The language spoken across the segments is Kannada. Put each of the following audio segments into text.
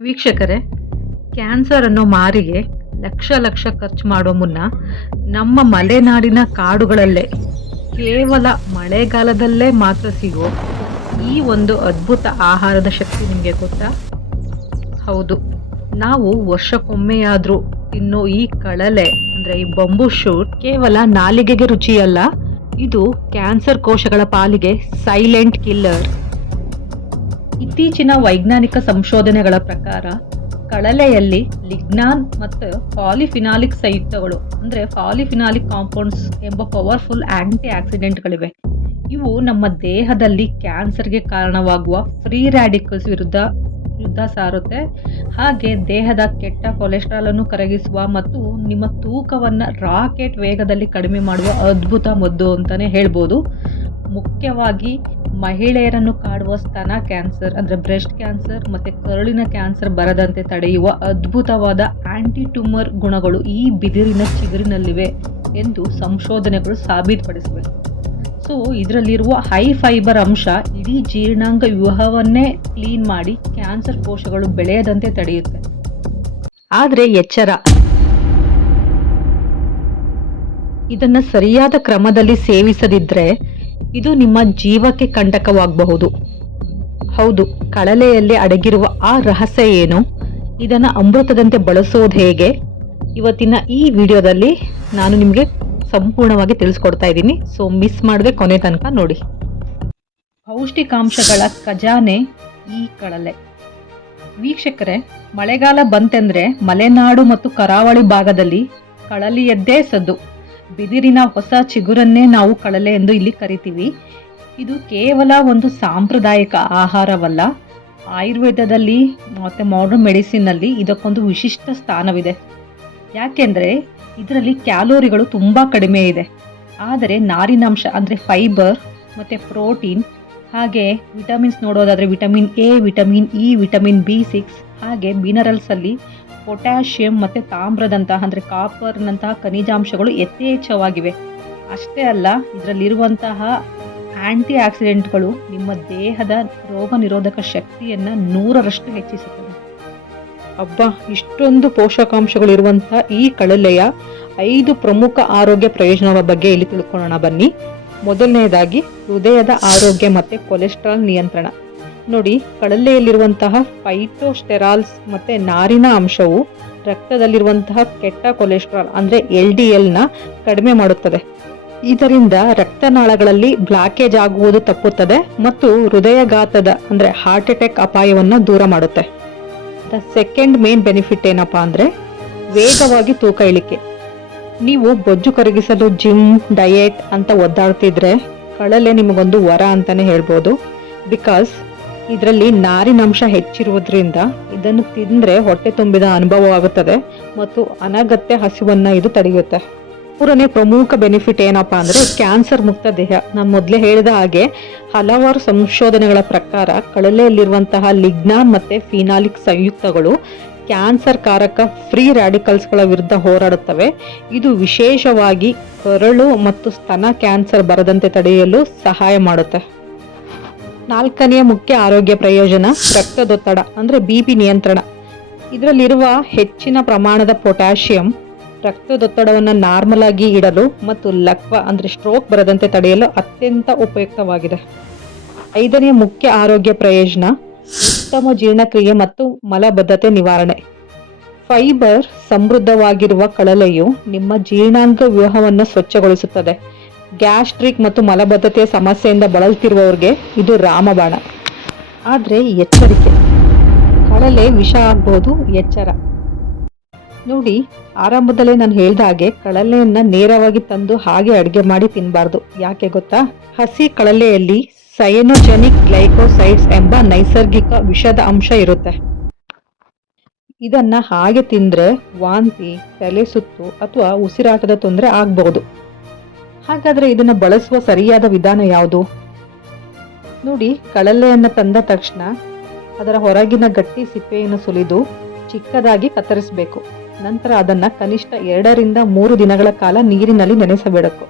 ವೀಕ್ಷಕರೇ, ಕ್ಯಾನ್ಸರ್ ಅನ್ನೋ ಮಾರಿಗೆ ಲಕ್ಷ ಲಕ್ಷ ಖರ್ಚು ಮಾಡೋ ಮುನ್ನ ನಮ್ಮ ಮಲೆನಾಡಿನ ಕಾಡುಗಳಲ್ಲೇ ಕೇವಲ ಮಳೆಗಾಲದಲ್ಲೇ ಮಾತ್ರ ಸಿಗೋ ಈ ಒಂದು ಅದ್ಭುತ ಆಹಾರದ ಶಕ್ತಿ ನಿಮಗೆ ಗೊತ್ತಾ? ಹೌದು, ನಾವು ವರ್ಷಕ್ಕೊಮ್ಮೆಯಾದ್ರೂ ತಿನ್ನೋ ಈ ಕಳಲೆ ಅಂದ್ರೆ ಈ ಬಂಬೂ ಶೂಟ್ ಕೇವಲ ನಾಲಿಗೆಗೆ ರುಚಿಯಲ್ಲ, ಇದು ಕ್ಯಾನ್ಸರ್ ಕೋಶಗಳ ಪಾಲಿಗೆ ಸೈಲೆಂಟ್ ಕಿಲ್ಲರ್. ಇತ್ತೀಚಿನ ವೈಜ್ಞಾನಿಕ ಸಂಶೋಧನೆಗಳ ಪ್ರಕಾರ ಕಳಲೆಯಲ್ಲಿ ಲಿಗ್ನಾನ್ ಮತ್ತು ಪಾಲಿಫಿನಾಲಿಕ್ ಸಂಯುಕ್ತಗಳು ಅಂದ್ರೆ ಪಾಲಿಫಿನಾಲಿಕ್ ಕಾಂಪೌಂಡ್ಸ್ ಎಂಬ ಪವರ್ಫುಲ್ ಆಂಟಿ ಆಕ್ಸಿಡೆಂಟ್ಗಳಿವೆ. ಇವು ನಮ್ಮ ದೇಹದಲ್ಲಿ ಕ್ಯಾನ್ಸರ್ಗೆ ಕಾರಣವಾಗುವ ಫ್ರೀ ರ್ಯಾಡಿಕಲ್ಸ್ ವಿರುದ್ಧ ಯುದ್ಧ ಸಾರುತ್ತೆ. ಹಾಗೆ ದೇಹದ ಕೆಟ್ಟ ಕೊಲೆಸ್ಟ್ರಾಲ್ ಅನ್ನು ಕರಗಿಸುವ ಮತ್ತು ನಿಮ್ಮ ತೂಕವನ್ನ ರಾಕೆಟ್ ವೇಗದಲ್ಲಿ ಕಡಿಮೆ ಮಾಡುವ ಅದ್ಭುತ ಮದ್ದು ಅಂತಾನೆ ಹೇಳ್ಬೋದು. ಮುಖ್ಯವಾಗಿ ಮಹಿಳೆಯರನ್ನು ಕಾಡುವ ಸ್ತನ ಕ್ಯಾನ್ಸರ್ ಅಂದ್ರೆ ಬ್ರೆಸ್ಟ್ ಕ್ಯಾನ್ಸರ್ ಮತ್ತೆ ಕರುಳಿನ ಕ್ಯಾನ್ಸರ್ ಬರದಂತೆ ತಡೆಯುವ ಅದ್ಭುತವಾದ ಆಂಟಿ ಟ್ಯೂಮರ್ ಗುಣಗಳು ಈ ಬಿದಿರಿನ ಚಿಗುರಿನಲ್ಲಿವೆ ಎಂದು ಸಂಶೋಧನೆಗಳು ಸಾಬೀತುಪಡಿಸಿವೆ. ಸೊ ಇದರಲ್ಲಿರುವ ಹೈ ಫೈಬರ್ ಅಂಶ ಇಡೀ ಜೀರ್ಣಾಂಗ ವ್ಯೂಹವನ್ನೇ ಕ್ಲೀನ್ ಮಾಡಿ ಕ್ಯಾನ್ಸರ್ ಕೋಶಗಳು ಬೆಳೆಯದಂತೆ ತಡೆಯುತ್ತೆ. ಆದ್ರೆ ಎಚ್ಚರ, ಇದನ್ನ ಸರಿಯಾದ ಕ್ರಮದಲ್ಲಿ ಸೇವಿಸದಿದ್ರೆ ಇದು ನಿಮ್ಮ ಜೀವಕ್ಕೆ ಕಂಟಕವಾಗಬಹುದು. ಹೌದು, ಕಳಲೆಯಲ್ಲಿ ಅಡಗಿರುವ ಆ ರಹಸ್ಯ ಏನು, ಇದನ್ನ ಅಮೃತದಂತೆ ಬಳಸೋದು ಹೇಗೆ, ಇವತ್ತಿನ ಈ ವಿಡಿಯೋದಲ್ಲಿ ನಾನು ನಿಮಗೆ ಸಂಪೂರ್ಣವಾಗಿ ತಿಳಿಸ್ಕೊಡ್ತಾ ಇದ್ದೀನಿ. ಸೊ ಮಿಸ್ ಮಾಡದೆ ಕೊನೆ ತನಕ ನೋಡಿ. ಪೌಷ್ಟಿಕಾಂಶಗಳ ಖಜಾನೆ ಈ ಕಳಲೆ. ವೀಕ್ಷಕರೇ, ಮಳೆಗಾಲ ಬಂತೆಂದ್ರೆ ಮಲೆನಾಡು ಮತ್ತು ಕರಾವಳಿ ಭಾಗದಲ್ಲಿ ಕಳಲೆಯದ್ದೇ ಸದ್ದು. ಬಿದಿರಿನ ಹೊಸ ಚಿಗುರನ್ನೇ ನಾವು ಕಳಲೆ ಎಂದು ಇಲ್ಲಿ ಕರಿತೀವಿ. ಇದು ಕೇವಲ ಒಂದು ಸಾಂಪ್ರದಾಯಿಕ ಆಹಾರವಲ್ಲ, ಆಯುರ್ವೇದದಲ್ಲಿ ಮತ್ತು ಮಾಡರ್ನ್ ಮೆಡಿಸಿನ್ನಲ್ಲಿ ಇದಕ್ಕೊಂದು ವಿಶಿಷ್ಟ ಸ್ಥಾನವಿದೆ. ಯಾಕೆಂದರೆ ಇದರಲ್ಲಿ ಕ್ಯಾಲೋರಿಗಳು ತುಂಬ ಕಡಿಮೆ ಇದೆ, ಆದರೆ ನಾರಿನಾಂಶ ಅಂದರೆ ಫೈಬರ್ ಮತ್ತು ಪ್ರೋಟೀನ್ ಹಾಗೆ ವಿಟಮಿನ್ಸ್ ನೋಡೋದಾದರೆ vitamin A, vitamin E, vitamin B6 ಹಾಗೆ ಮಿನರಲ್ಸಲ್ಲಿ ಪೊಟ್ಯಾಷಿಯಂ ಮತ್ತು ತಾಮ್ರದಂತಹ ಅಂದರೆ ಕಾಪರ್ನಂತಹ ಖನಿಜಾಂಶಗಳು ಯಥೇಚ್ಛವಾಗಿವೆ. ಅಷ್ಟೇ ಅಲ್ಲ, ಇದರಲ್ಲಿರುವಂತಹ ಆಂಟಿ ಆಕ್ಸಿಡೆಂಟ್ಗಳು ನಿಮ್ಮ ದೇಹದ ರೋಗ ನಿರೋಧಕ ಶಕ್ತಿಯನ್ನು 100ರಷ್ಟು ಹೆಚ್ಚಿಸುತ್ತದೆ. ಅಬ್ಬಾ, ಇಷ್ಟೊಂದು ಪೋಷಕಾಂಶಗಳಿರುವಂತಹ ಈ ಕಳಲೆಯ 5 ಪ್ರಮುಖ ಆರೋಗ್ಯ ಪ್ರಯೋಜನಗಳ ಬಗ್ಗೆ ಇಲ್ಲಿ ತಿಳ್ಕೊಳ್ಳೋಣ ಬನ್ನಿ. ಮೊದಲನೆಯದಾಗಿ ಹೃದಯದ ಆರೋಗ್ಯ ಮತ್ತು ಕೊಲೆಸ್ಟ್ರಾಲ್ ನಿಯಂತ್ರಣ. ನೋಡಿ, ಕಳಲೆಯಲ್ಲಿರುವಂತಹ ಫೈಟೋಸ್ಟೆರಾಲ್ಸ್ ಮತ್ತು ನಾರಿನ ಅಂಶವು ರಕ್ತದಲ್ಲಿರುವಂತಹ ಕೆಟ್ಟ ಕೊಲೆಸ್ಟ್ರಾಲ್ ಅಂದರೆ LDLನ ಕಡಿಮೆ ಮಾಡುತ್ತದೆ. ಇದರಿಂದ ರಕ್ತನಾಳಗಳಲ್ಲಿ ಬ್ಲಾಕೇಜ್ ಆಗುವುದು ತಪ್ಪುತ್ತದೆ ಮತ್ತು ಹೃದಯಘಾತದ ಅಂದರೆ ಹಾರ್ಟ್ ಅಟ್ಯಾಕ್ ಅಪಾಯವನ್ನು ದೂರ ಮಾಡುತ್ತೆ. ದ ಸೆಕೆಂಡ್ ಮೇನ್ ಬೆನಿಫಿಟ್ ಏನಪ್ಪಾ ಅಂದರೆ ವೇಗವಾಗಿ ತೂಕ ಇಳಿಕೆ. ನೀವು ಬೊಜ್ಜು ಕರಗಿಸಲು ಜಿಮ್, ಡಯೆಟ್ ಅಂತ ಒದ್ದಾಡ್ತಿದ್ರೆ ಕಳಲೆ ನಿಮಗೊಂದು ವರ ಅಂತಾನೆ ಹೇಳ್ಬೋದು. ಬಿಕಾಸ್ ಇದರಲ್ಲಿ ನಾರಿನಂಶ ಹೆಚ್ಚಿರುವುದರಿಂದ ಇದನ್ನು ತಿಂದರೆ ಹೊಟ್ಟೆ ತುಂಬಿದ ಅನುಭವವಾಗುತ್ತದೆ ಮತ್ತು ಅನಗತ್ಯ ಹಸಿವನ್ನು ಇದು ತಡೆಯುತ್ತೆ. ಮೂರನೇ ಪ್ರಮುಖ ಬೆನಿಫಿಟ್ ಏನಪ್ಪಾ ಅಂದರೆ ಕ್ಯಾನ್ಸರ್ ಮುಕ್ತ ದೇಹ. ನಾನು ಮೊದಲೇ ಹೇಳಿದ ಹಾಗೆ ಹಲವಾರು ಸಂಶೋಧನೆಗಳ ಪ್ರಕಾರ ಕಳಲೆಯಲ್ಲಿರುವಂತಹ ಲಿಗ್ನಾನ್ ಮತ್ತು ಫಿನಾಲಿಕ್ ಸಂಯುಕ್ತಗಳು ಕ್ಯಾನ್ಸರ್ ಕಾರಕ ಫ್ರೀ ರ್ಯಾಡಿಕಲ್ಸ್ಗಳ ವಿರುದ್ಧ ಹೋರಾಡುತ್ತವೆ. ಇದು ವಿಶೇಷವಾಗಿ ಕರುಳು ಮತ್ತು ಸ್ತನ ಕ್ಯಾನ್ಸರ್ ಬರದಂತೆ ತಡೆಯಲು ಸಹಾಯ ಮಾಡುತ್ತೆ. ನಾಲ್ಕನೆಯ ಮುಖ್ಯ ಆರೋಗ್ಯ ಪ್ರಯೋಜನ ರಕ್ತದೊತ್ತಡ ಅಂದರೆ BP ನಿಯಂತ್ರಣ. ಇದರಲ್ಲಿರುವ ಹೆಚ್ಚಿನ ಪ್ರಮಾಣದ ಪೊಟ್ಯಾಷಿಯಂ ರಕ್ತದೊತ್ತಡವನ್ನು ನಾರ್ಮಲ್ ಆಗಿ ಇಡಲು ಮತ್ತು ಲಕ್ವ ಅಂದರೆ ಸ್ಟ್ರೋಕ್ ಬರದಂತೆ ತಡೆಯಲು ಅತ್ಯಂತ ಉಪಯುಕ್ತವಾಗಿದೆ. ಐದನೆಯ ಮುಖ್ಯ ಆರೋಗ್ಯ ಪ್ರಯೋಜನ ಉತ್ತಮ ಜೀರ್ಣಕ್ರಿಯೆ ಮತ್ತು ಮಲಬದ್ಧತೆ ನಿವಾರಣೆ. ಫೈಬರ್ ಸಮೃದ್ಧವಾಗಿರುವ ಕಳಲೆಯು ನಿಮ್ಮ ಜೀರ್ಣಾಂಗ ವ್ಯೂಹವನ್ನು ಸ್ವಚ್ಛಗೊಳಿಸುತ್ತದೆ. ಗ್ಯಾಸ್ಟ್ರಿಕ್ ಮತ್ತು ಮಲಬದ್ಧತೆಯ ಸಮಸ್ಯೆಯಿಂದ ಬಳಲ್ತಿರುವವರಿಗೆ ಇದು ರಾಮಬಾಣ. ಆದರೆ ಎಚ್ಚರಿಕೆ, ಕಳಲೆ ವಿಷ ಆಗ್ಬೋದು, ಎಚ್ಚರ. ನೋಡಿ, ಆರಂಭದಲ್ಲೇ ನಾನು ಹೇಳಿದ ಹಾಗೆ ಕಳಲೆಯನ್ನ ನೇರವಾಗಿ ತಂದು ಹಾಗೆ ಅಡುಗೆ ಮಾಡಿ ತಿನ್ನಬಾರ್ದು. ಯಾಕೆ ಗೊತ್ತಾ? ಹಸಿ ಕಳಲೆಯಲ್ಲಿ ಸಯನೋಜೆನಿಕ್ ಗ್ಲೈಕೋಸೈಡ್ಸ್ ಎಂಬ ನೈಸರ್ಗಿಕ ವಿಷದ ಅಂಶ ಇರುತ್ತೆ. ಇದನ್ನ ಹಾಗೆ ತಿಂದ್ರೆ ವಾಂತಿ, ತಲೆ ಸುತ್ತು ಅಥವಾ ಉಸಿರಾಟದ ತೊಂದರೆ ಆಗಬಹುದು. ಹಾಗಾದ್ರೆ ಇದನ್ನ ಬಳಸುವ ಸರಿಯಾದ ವಿಧಾನ ಯಾವುದು? ನೋಡಿ, ಕಳಲೆಯನ್ನು ತಂದ ತಕ್ಷಣ ಅದರ ಹೊರಗಿನ ಗಟ್ಟಿ ಸಿಪ್ಪೆಯನ್ನು ಸುಲಿದು ಚಿಕ್ಕದಾಗಿ ಕತ್ತರಿಸಬೇಕು. ನಂತರ ಅದನ್ನ ಕನಿಷ್ಠ 2 ರಿಂದ 3 ದಿನಗಳ ಕಾಲ ನೀರಿನಲ್ಲಿ ನೆನೆಸಬೇಕು.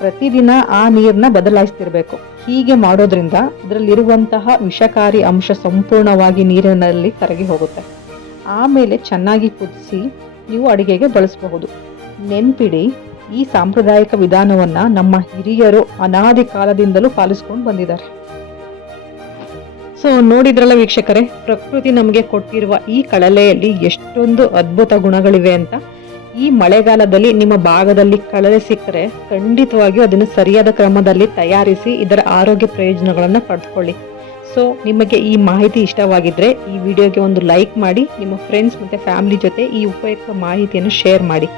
ಪ್ರತಿದಿನ ಆ ನೀರನ್ನ ಬದಲಾಯಿಸ್ತಿರ್ಬೇಕು. ಹೀಗೆ ಮಾಡೋದ್ರಿಂದ ಅದರಲ್ಲಿರುವಂತಹ ವಿಷಕಾರಿ ಅಂಶ ಸಂಪೂರ್ಣವಾಗಿ ನೀರಿನಲ್ಲಿ ಕರಗಿ ಹೋಗುತ್ತೆ. ಆಮೇಲೆ ಚೆನ್ನಾಗಿ ಕುದಿಸಿ ನೀವು ಅಡಿಗೆಗೆ ಬಳಸಬಹುದು. ನೆನ್ಪಿಡಿ, ಈ ಸಾಂಪ್ರದಾಯಿಕ ವಿಧಾನವನ್ನ ನಮ್ಮ ಹಿರಿಯರು ಅನಾದಿ ಕಾಲದಿಂದಲೂ ಪಾಲಿಸ್ಕೊಂಡು ಬಂದಿದ್ದಾರೆ. ಸೊ ನೋಡಿದ್ರಲ್ಲ ವೀಕ್ಷಕರೇ, ಪ್ರಕೃತಿ ನಮಗೆ ಕೊಟ್ಟಿರುವ ಈ ಕಳಲೆಯಲ್ಲಿ ಎಷ್ಟೊಂದು ಅದ್ಭುತ ಗುಣಗಳಿವೆ ಅಂತ. ಈ ಮಳೆಗಾಲದಲ್ಲಿ ನಿಮ್ಮ ಭಾಗದಲ್ಲಿ ಕಳಲೆ ಸಿಕ್ಕರೆ ಖಂಡಿತವಾಗಿಯೂ ಅದನ್ನು ಸರಿಯಾದ ಕ್ರಮದಲ್ಲಿ ತಯಾರಿಸಿ ಇದರ ಆರೋಗ್ಯ ಪ್ರಯೋಜನಗಳನ್ನು ಪಡೆದುಕೊಳ್ಳಿ. ಸೊ ನಿಮಗೆ ಈ ಮಾಹಿತಿ ಇಷ್ಟವಾಗಿದ್ರೆ ಈ ವಿಡಿಯೋಗೆ ಒಂದು ಲೈಕ್ ಮಾಡಿ, ನಿಮ್ಮ ಫ್ರೆಂಡ್ಸ್ ಮತ್ತು ಫ್ಯಾಮಿಲಿ ಜೊತೆ ಈ ಉಪಯುಕ್ತ ಮಾಹಿತಿಯನ್ನು ಶೇರ್ ಮಾಡಿ.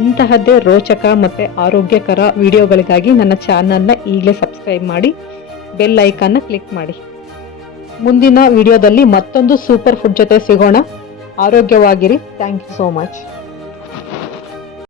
ಇಂತಹದ್ದೇ ರೋಚಕ ಮತ್ತು ಆರೋಗ್ಯಕರ ವಿಡಿಯೋಗಳಿಗಾಗಿ ನನ್ನ ಚಾನಲ್ನ ಈಗಲೇ ಸಬ್ಸ್ಕ್ರೈಬ್ ಮಾಡಿ, ಬೆಲ್ ಐಕಾನ್ನ ಕ್ಲಿಕ್ ಮಾಡಿ. ಮುಂದಿನ ವಿಡಿಯೋದಲ್ಲಿ ಮತ್ತೊಂದು ಸೂಪರ್ ಫುಡ್ ಜೊತೆ ಸಿಗೋಣ. ಆರೋಗ್ಯವಾಗಿರಿ. Thank you so much.